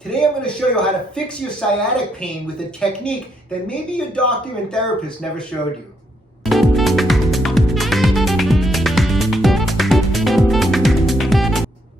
Today I'm going to show you how to fix your sciatic pain with a technique that maybe your doctor and therapist never showed you.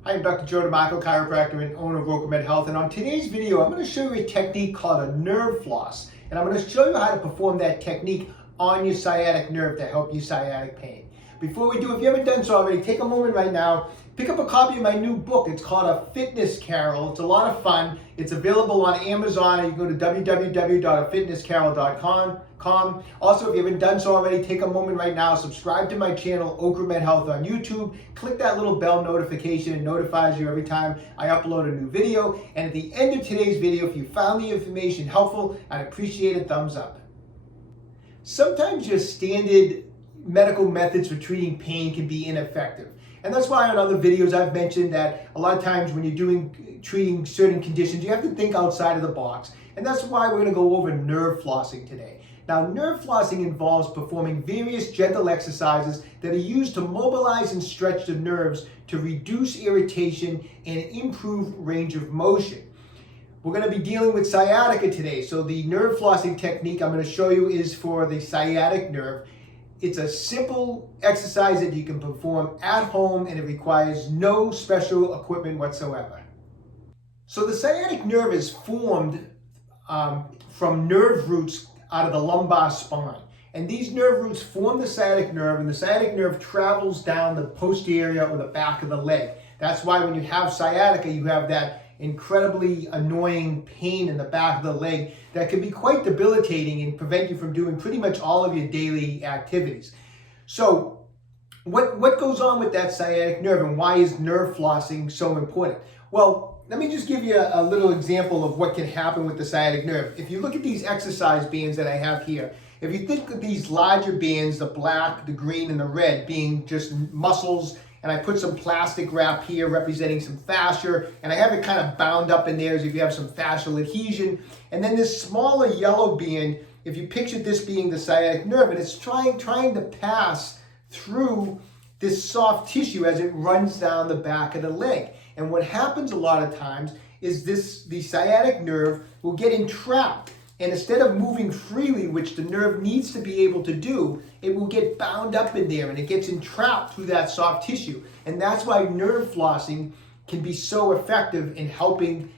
Hi, I'm Dr. Joe DeMarco, chiropractor and owner of OcraMed Health, and on today's video I'm going to show you a technique called a nerve floss, and I'm going to show you how to perform that technique on your sciatic nerve to help your sciatic pain. Before we do, if you haven't done so already, take a moment right now, pick up a copy of my new book. It's called A Fitness Carol. It's a lot of fun. It's available on Amazon. You can go to www.afitnesscarol.com. Also, if you haven't done so already, take a moment right now, subscribe to my channel, OcraMed Health on YouTube. Click that little bell notification. It notifies you every time I upload a new video. And at the end of today's video, if you found the information helpful, I'd appreciate a thumbs up. Sometimes your standard medical methods for treating pain can be ineffective. And that's why on other videos I've mentioned that a lot of times when you're treating certain conditions, you have to think outside of the box. And that's why we're going to go over nerve flossing today. Now, nerve flossing involves performing various gentle exercises that are used to mobilize and stretch the nerves to reduce irritation and improve range of motion. We're going to be dealing with sciatica today. So the nerve flossing technique I'm going to show you is for the sciatic nerve. It's a simple exercise that you can perform at home, and it requires no special equipment whatsoever. So the sciatic nerve is formed from nerve roots out of the lumbar spine. And these nerve roots form the sciatic nerve, and the sciatic nerve travels down the posterior or the back of the leg. That's why when you have sciatica, you have that incredibly annoying pain in the back of the leg that can be quite debilitating and prevent you from doing pretty much all of your daily activities. So what goes on with that sciatic nerve, and why is nerve flossing so important? Well, let me just give you a little example of what can happen with the sciatic nerve. If you look at these exercise bands that I have here, if you think of these larger bands, the black, the green, and the red being just muscles, and I put some plastic wrap here representing some fascia, and I have it kind of bound up in there as if you have some fascial adhesion. And then this smaller yellow band, if you picture this being the sciatic nerve, and it's trying to pass through this soft tissue as it runs down the back of the leg. And what happens a lot of times is the sciatic nerve will get entrapped. And instead of moving freely, which the nerve needs to be able to do, it will get bound up in there and it gets entrapped through that soft tissue. And that's why nerve flossing can be so effective in helping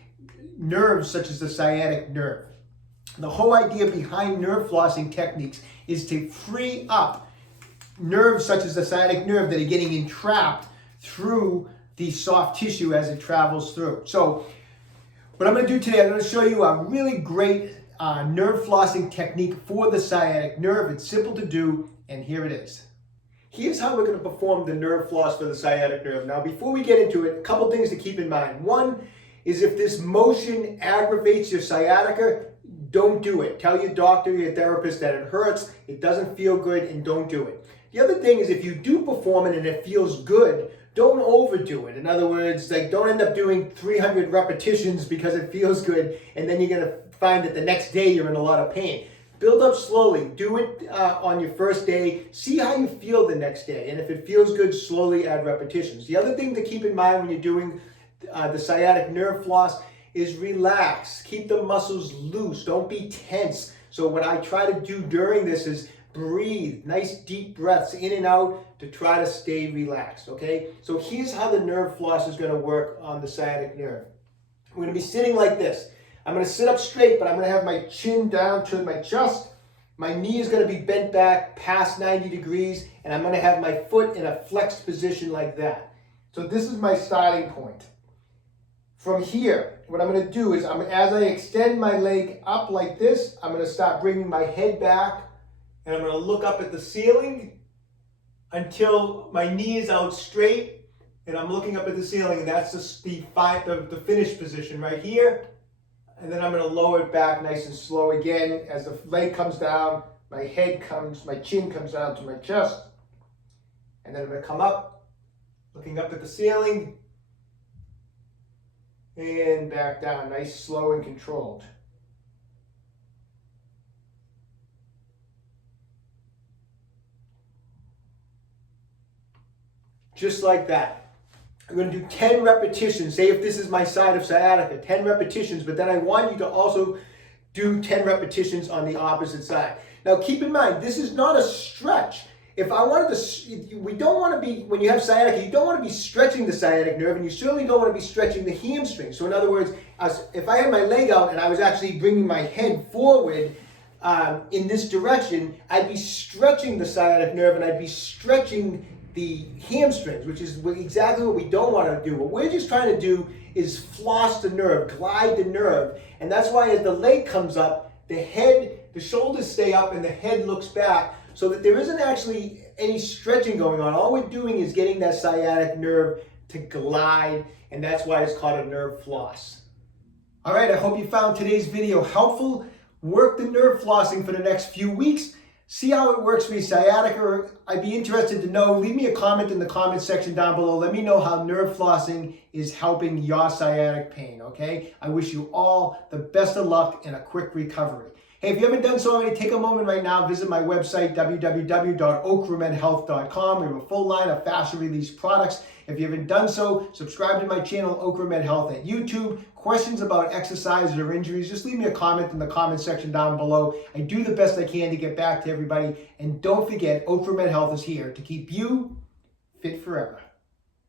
nerves such as the sciatic nerve. The whole idea behind nerve flossing techniques is to free up nerves such as the sciatic nerve that are getting entrapped through the soft tissue as it travels through. So what I'm going to do today, I'm going to show you a really great nerve flossing technique for the sciatic nerve. It's simple to do, and here it is. Here's how we're going to perform the nerve floss for the sciatic nerve. Now, before we get into it, a couple things to keep in mind. One is if this motion aggravates your sciatica, don't do it. Tell your doctor, your therapist that it hurts, it doesn't feel good, and don't do it. The other thing is if you do perform it and it feels good, don't overdo it. In other words, don't end up doing 300 repetitions because it feels good, and then you're going to find that the next day you're in a lot of pain. Build up slowly. Do it on your first day. See how you feel the next day. And if it feels good, slowly add repetitions. The other thing to keep in mind when you're doing the sciatic nerve floss is relax. Keep the muscles loose. Don't be tense. So what I try to do during this is breathe. Nice deep breaths in and out to try to stay relaxed. Okay? So here's how the nerve floss is going to work on the sciatic nerve. We're going to be sitting like this. I'm going to sit up straight, but I'm going to have my chin down to my chest. My knee is going to be bent back past 90 degrees, and I'm going to have my foot in a flexed position like that. So this is my starting point. From here, what I'm going to do is, as I extend my leg up like this, I'm going to start bringing my head back, and I'm going to look up at the ceiling until my knee is out straight, and I'm looking up at the ceiling, and that's the finished position right here. And then I'm going to lower it back nice and slow again. As the leg comes down, my chin comes down to my chest. And then I'm going to come up, looking up at the ceiling. And back down, nice, slow, and controlled. Just like that. I'm going to do 10 repetitions. Say if this is my side of sciatica, 10 repetitions, but then I want you to also do 10 repetitions on the opposite side. Now keep in mind, this is not a stretch. If I wanted to, we don't want to be, when you have sciatica, you don't want to be stretching the sciatic nerve, and you certainly don't want to be stretching the hamstring. So in other words, if I had my leg out and I was actually bringing my head forward in this direction, I'd be stretching the sciatic nerve and I'd be stretching the hamstrings, which is exactly what we don't want to do. What we're just trying to do is floss the nerve, glide the nerve. And that's why as the leg comes up, the shoulders stay up and the head looks back, so that there isn't actually any stretching going on. All we're doing is getting that sciatic nerve to glide, and that's why it's called a nerve floss. All right, I hope you found today's video helpful. Work the nerve flossing for the next few weeks. See how it works for your sciatica. I'd be interested to know. Leave me a comment in the comment section down below. Let me know how nerve flossing is helping your sciatic pain, okay? I wish you all the best of luck and a quick recovery. Hey, if you haven't done so already, take a moment right now, visit my website, www.OcraMedHealth.com. We have a full line of fascia release products. If you haven't done so, subscribe to my channel, OcraMed Health at YouTube. Questions about exercises or injuries, just leave me a comment in the comment section down below. I do the best I can to get back to everybody. And don't forget, OcraMed Health is here to keep you fit forever.